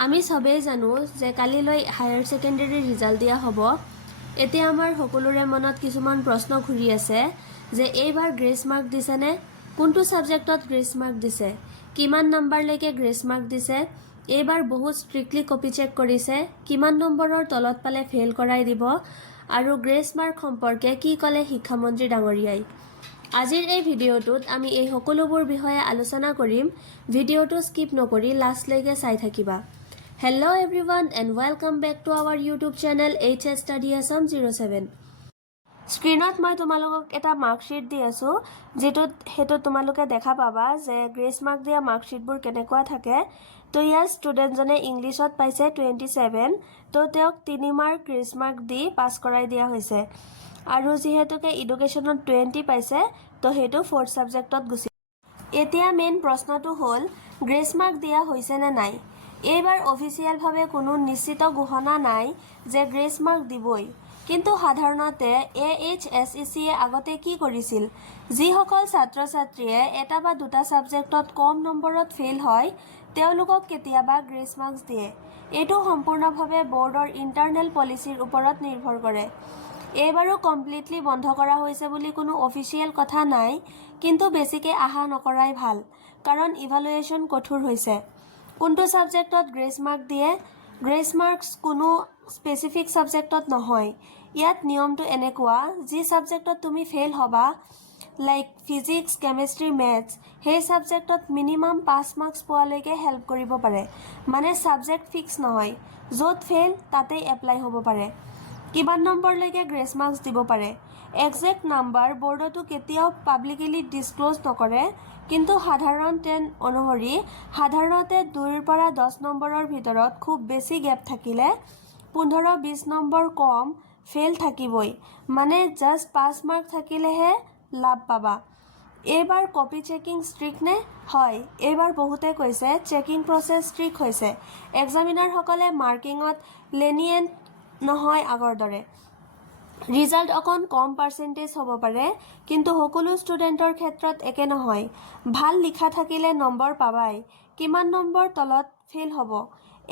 আমি সবেই জানো যে কালিলৈ হায়াৰ ছেকেণ্ডেৰী ৰিজাল্ট দিয়া হ'ব। এতিয়া আমাৰ সকলোৰে মনত কিছুমান প্ৰশ্ন ঘূৰি আছে যে এইবাৰ গ্ৰেছ মাৰ্ক দিছেনে, কোনটো ছাবজেক্টত গ্ৰেছ মাৰ্ক দিছে, কিমান নাম্বাৰলৈকে গ্ৰেছ মাৰ্ক দিছে, এইবাৰ বহুত ষ্ট্ৰিক্টলি কপি চেক কৰিছে, কিমান নম্বৰৰ তলত পালে ফেইল কৰাই দিব আৰু গ্ৰেছ মাৰ্ক সম্পৰ্কে কি ক'লে শিক্ষামন্ত্ৰী ডাঙৰীয়াই। আজিৰ এই ভিডিঅ'টোত আমি এই সকলোবোৰ বিষয়ে আলোচনা কৰিম। ভিডিঅ'টো স্কিপ নকৰি লাষ্টলৈকে চাই থাকিবা। Hello everyone and welcome back to our YouTube channel HS Study Assam 07. স্ক্ৰীনত মই তোমালোকক এটা মাৰ্কশ্বিট দি আছোঁ, যেটো তোমালোকে দেখা পাবা যে গ্ৰেছ মাৰ্ক দিয়া মাৰ্কশ্বিটবোৰ কেনেকুৱা থাকে। তো ইয়াৰ ষ্টুডেণ্টজনে ইংলিছত পাইছে 27, তো তেওঁক 3 মাৰ্ক গ্ৰেছ মাৰ্ক দি পাছ কৰাই দিয়া হৈছে। আৰু যিহেতুকে এডুকেশ্যনত 20 পাইছে, তো সেইটো 4th ছাবজেক্টত গুচি। এতিয়া মেইন প্ৰশ্নটো হ'ল গ্ৰেছ মাৰ্ক দিয়া হৈছে নে নাই। এইবাৰ অফিচিয়েলভাৱে কোনো নিশ্চিত ঘোষণা নাই যে গ্ৰেছ মাৰ্ক দিবই, কিন্তু সাধাৰণতে AHSECয়ে আগতে কি কৰিছিল, যিসকল ছাত্ৰ ছাত্ৰীয়ে এটা বা দুটা ছাবজেক্টত কম নম্বৰত ফেইল হয় তেওঁলোকক কেতিয়াবা গ্ৰেছ মাৰ্কছ দিয়ে। এইটো সম্পূৰ্ণভাৱে বৰ্ডৰ ইণ্টাৰনেল পলিচিৰ ওপৰত নিৰ্ভৰ কৰে। এইবাৰো কমপ্লিটলি বন্ধ কৰা হৈছে বুলি কোনো অফিচিয়েল কথা নাই, কিন্তু বেছিকৈ আশা নকৰাই ভাল, কাৰণ ইভালুৱেশ্যন কঠোৰ হৈছে। কোনটো ছাবজেক্টত গ্ৰেছ মাৰ্ক দিয়ে, গ্ৰেছ মাৰ্কছ কোনো স্পেচিফিক ছাবজেক্টত নহয়। ইয়াত নিয়মটো এনেকুৱা, যি ছাবজেক্টত তুমি ফেইল হ'বা, লাইক ফিজিক্স, কেমেষ্ট্ৰি, মেথছ, সেই ছাবজেক্টত মিনিমাম 5 মাৰ্কছ পোৱালৈকে হেল্প কৰিব পাৰে। মানে ছাবজেক্ট ফিক্স নহয়, য'ত ফেইল তাতেই এপ্লাই হ'ব পাৰে। কিমান নম্বৰলৈকে গ্ৰেছ মাৰ্কছ দিব পাৰে, একজেক্ট নাম্বাৰ বৰ্ডতো কেতিয়াও পাব্লিকলি ডিছক্ল'জ নকৰে, কিন্তু সাধাৰণ ট্ৰেণ্ড অনুসৰি সাধাৰণতে 2ৰ পৰা 10 নম্বৰৰ ভিতৰত খুব বেছি গেপ থাকিলে 15-20 নম্বৰ কম ফেইল থাকিবই। মানে জাষ্ট 5 মাৰ্ক থাকিলেহে লাভ পাবা। এইবাৰ কপি চেকিং ষ্ট্ৰিক্ট নে? হয়, এইবাৰ বহুতে কৈছে চেকিং প্ৰচেছ ষ্ট্ৰিক্ট হৈছে। এক্সামিনাৰসকলে মাৰ্কিঙত লেনিয়েণ্ট নহয় আগৰ দৰে। ৰিজাল্ট অকণ কম পাৰ্চেণ্টেজ হ'ব পাৰে, কিন্তু সকলো ষ্টুডেণ্টৰ ক্ষেত্ৰত একে নহয়। ভাল লিখা থাকিলে নম্বৰ পাবাই, কিমান নম্বৰ তলত ফেইল হ'ব।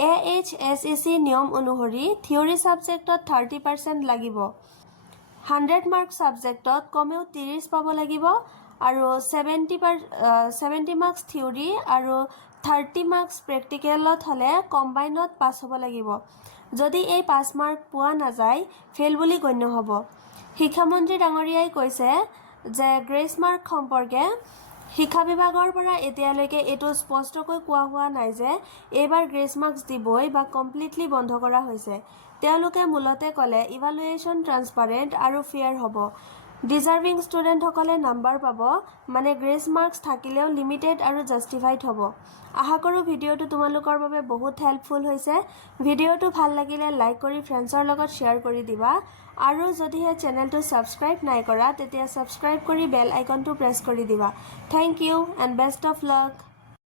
AHSEC নিয়ম অনুসৰি থিয়ৰী ছাবজেক্টত 30% লাগিব, 100 মাৰ্ক ছাবজেক্টত কমেও 30 পাব লাগিব, আৰু 70 মাৰ্কছ থিয়ৰী আৰু 30 মাৰ্কছ প্ৰেক্টিকেলত হ'লে কম্বাইনত পাছ হ'ব লাগিব। যদি এই 5 মাৰ্ক পোৱা নাযায় ফেইল বুলি গণ্য হ'ব। শিক্ষামন্ত্ৰী ডাঙৰীয়াই কৈছে যে গ্ৰেছ মাৰ্ক সম্পৰ্কে শিক্ষা বিভাগৰ পৰা এতিয়ালৈকে এইটো স্পষ্টকৈ কোৱা হোৱা নাই যে এইবাৰ গ্ৰেছ মাৰ্কছ দিবই বা কমপ্লিটলি বন্ধ কৰা হৈছে। তেওঁলোকে মূলতে ক'লে ইভালুৱেশ্যন ট্ৰান্সপাৰেণ্ট আৰু ফেয়াৰ হ'ব। ডিজাৰ্ভিং ষ্টুডেণ্টসকলে নাম্বাৰ পাব, মানে গ্ৰেছ মাৰ্কছ থাকিলেও লিমিটেড আৰু জাষ্টিফাইড হ'ব। আশা কৰোঁ ভিডিঅ'টো তোমালোকৰ বাবে বহুত হেল্পফুল হৈছে। ভিডিঅ'টো ভাল লাগিলে লাইক কৰি ফ্ৰেণ্ডছৰ লগত শ্বেয়াৰ কৰি দিবা, আৰু যদিহে চেনেলটো ছাবস্ক্ৰাইব নাই কৰা তেতিয়া ছাবস্ক্ৰাইব কৰি বেল আইকনটো প্ৰেছ কৰি দিবা। Thank you and best of luck.